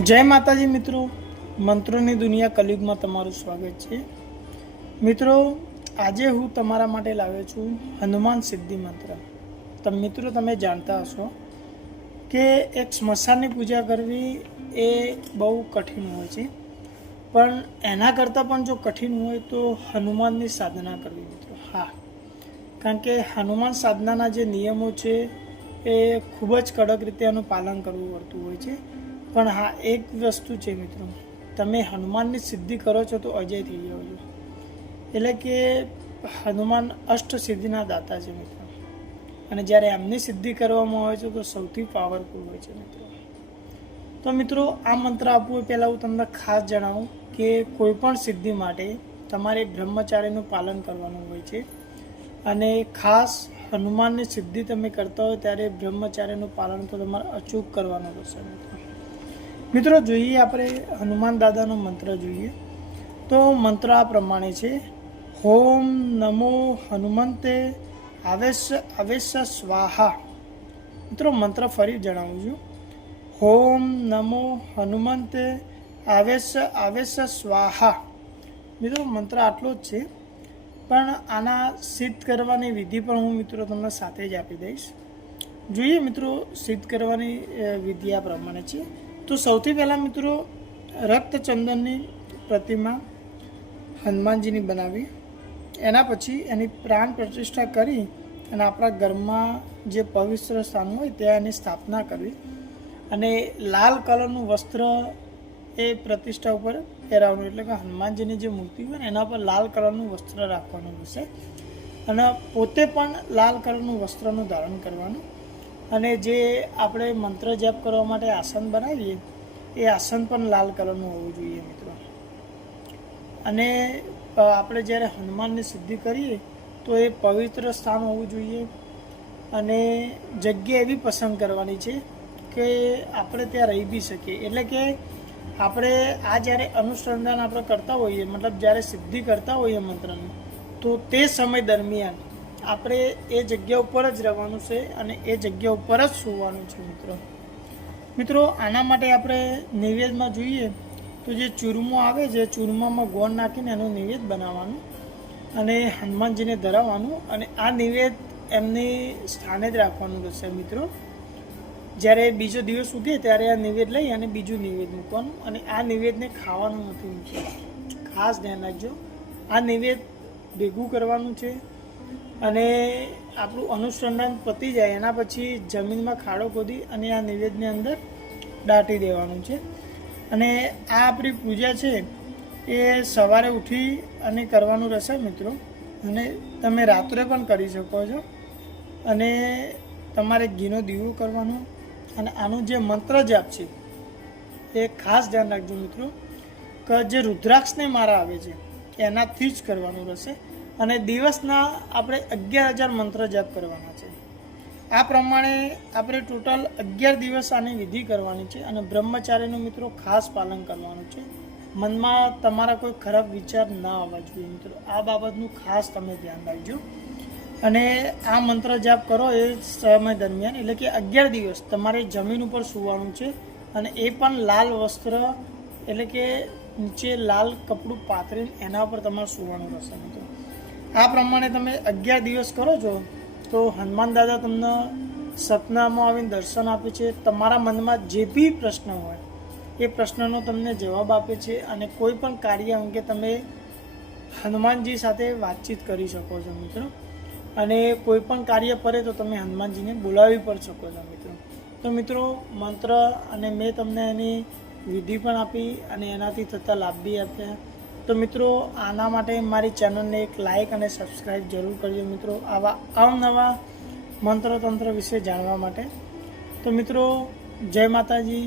जय माताजी मित्रों, मंत्रों की दुनिया कलयुग में तमारू स्वागत है। मित्रों, आज हूँ तमारा माटे लाव्यो छूं हनुमान सिद्धि मंत्र। तो मित्रों, तमे जानता हशो कि एक स्मशान की पूजा करवी ए बहु कठिन होय छे, पण एना करता पण जो कठिन होय तो हनुमान की साधना करवी। मित्रों, हाँ, कारण के हनुमान साधना जे नियमों छे ए खूब ज कड़क रीते एनुं पालन करवुं पड़तुं होय छे। पण हाँ, एक वस्तु है मित्रों, तमे हनुमान की सिद्धि करो छो तो अजय थी जाओ छो। एटले के हनुमान अष्ट सिद्धिना दाता है मित्रों, अने ज्यारे एमनी सिद्धि करवामां आवे छे तो सौथी पावरफुल होय छे मित्रों। तो मित्रों, आ मंत्र आपवो पहेला हूँ तमने खास जणावुं के कोईपण सिद्धि माटे तमारे ब्रह्मचार्यनुं पालन करवानुं होय छे, अने खास हनुमान की सिद्धि तमे करता हो त्यारे ब्रह्मचार्यनुं पालन तो तमारे अचूक करवानुं रहेशे मित्रों। मित्रों, જોઈએ આપણે હનુમાન દાદાનો મંત્ર જોઈએ તો મંત્ર આ પ્રમાણે છે। ઓમ નમો હનુમંતે આવેશ આવેશ સ્વાહા। મિત્રો, મંત્ર ફરી જણાવું છું। ઓમ નમો હનુમંતે આવેશ આવેશ સ્વાહા। મિત્રો, મંત્ર આટલો જ છે, પણ આના સિદ્ધ કરવાની વિધિ પણ હું મિત્રો તમને સાથે જ આપી દઈશ। જોઈએ મિત્રો, સિદ્ધ કરવાની વિધિ આ પ્રમાણે છે। तो સૌથી પહેલાં મિત્રો રક્તચંદનની પ્રતિમા હનુમાનજીની બનાવી, એના પછી એની પ્રાણ પ્રતિષ્ઠા કરી અને આપણા ઘરમાં જે પવિત્ર સ્થાન હોય ત્યાં એની સ્થાપના કરવી, અને લાલ કલરનું વસ્ત્ર એ પ્રતિષ્ઠા ઉપર પહેરાવવાનું, એટલે કે હનુમાનજીની જે મૂર્તિ હોય ને એના પર લાલ કલરનું વસ્ત્ર રાખવાનું રહેશે, અને પોતે પણ લાલ કલરનું વસ્ત્રનું ધારણ કરવાનું, અને જે આપણે મંત્ર જાપ કરવા માટે આસન બનાવીએ એ આસન પણ લાલ કલરનું હોવું જોઈએ મિત્રો। અને આપણે જ્યારે હનુમાનની સિદ્ધિ કરીએ તો એ પવિત્ર સ્થાન હોવું જોઈએ, અને જગ્યા એવી પસંદ કરવાની છે કે આપણે ત્યાં રહી બી શકીએ। એટલે કે આપણે આ જ્યારે અનુસંધાન આપણે કરતા હોઈએ, મતલબ જ્યારે સિદ્ધિ કરતા હોઈએ મંત્રની, તો તે સમય દરમિયાન આપણે એ જગ્યા ઉપર જ રહેવાનું છે અને એ જગ્યા ઉપર જ સૂવાનું છે મિત્રો। મિત્રો, આના માટે આપણે નૈવેદ્યમાં જોઈએ તો જે ચૂરમો આવે છે, ચૂરમામાં ગોળ નાખીને એનું નૈવેદ્ય બનાવવાનું અને હનુમાનજીને ધરાવવાનું, અને આ નૈવેદ્ય એમની સ્થાને જ રાખવાનું રહેશે મિત્રો। જ્યારે બીજો દિવસ ઉગે ત્યારે આ નૈવેદ્ય લઈ અને બીજું નૈવેદ્ય મૂકવાનું, અને આ નૈવેદ્યને ખાવાનું નથી મિત્રો, ખાસ ધ્યાન રાખજો। આ નૈવેદ્ય ભેગું કરવાનું છે, અને આપણું અનુસંધાન પતી જાય એના પછી જમીનમાં ખાડો ખોદી અને આ નૈવેદ્યની અંદર દાટી દેવાનું છે। અને આ આપણી પૂજા છે એ સવારે ઉઠી અને કરવાનું રહેશે મિત્રો, અને તમે રાત્રે પણ કરી શકો છો, અને તમારે ઘીનો દીવો કરવાનો, અને આનું જે મંત્ર જાપ છે એ ખાસ ધ્યાન રાખજો મિત્રો કે જે રુદ્રાક્ષને મારા આવે છે એનાથી જ કરવાનું રહેશે, અને દિવસના આપણે 11,000 મંત્ર જાપ કરવાના છે। આ પ્રમાણે આપણે ટોટલ 11 દિવસ આની વિધિ કરવાની છે, અને બ્રહ્મચાર્યનું મિત્રો ખાસ પાલન કરવાનું છે। મનમાં તમારા કોઈ ખરાબ વિચાર ના આવવા જોઈએ મિત્રો, આ બાબતનું ખાસ તમે ધ્યાન રાખજો। અને આ મંત્ર જાપ કરો એ સમય દરમિયાન, એટલે કે 11 દિવસ તમારે જમીન ઉપર સૂવાનું છે, અને એ પણ લાલ વસ્ત્ર, એટલે કે નીચે લાલ કપડું પાથરીને એના ઉપર તમારે સૂવાનું રહેશે મિત્રો। આ પ્રમાણે તમે 11 દિવસ કરો છો તો હનુમાન દાદા તમને સપનામાં આવીને દર્શન આપે છે, તમારા મનમાં જે બી પ્રશ્ન હોય એ પ્રશ્નનો તમને જવાબ આપે છે, અને કોઈ પણ કાર્ય અંગે તમે હનુમાનજી સાથે વાતચીત કરી શકો છો મિત્રો। અને કોઈ પણ કાર્ય પડે તો તમે હનુમાનજીને બોલાવી પણ શકો છો મિત્રો। તો મિત્રો, મંત્ર અને મેં તમને એની વિધિ પણ આપી અને એનાથી થતા લાભ બી આપ્યા। તો મિત્રો, આના માટે મારી ચેનલને એક લાઇક અને સબસ્ક્રાઈબ જરૂર કરજો મિત્રો, આવા અવનવા મંત્ર તંત્ર વિશે જાણવા માટે। તો મિત્રો, જય માતાજી।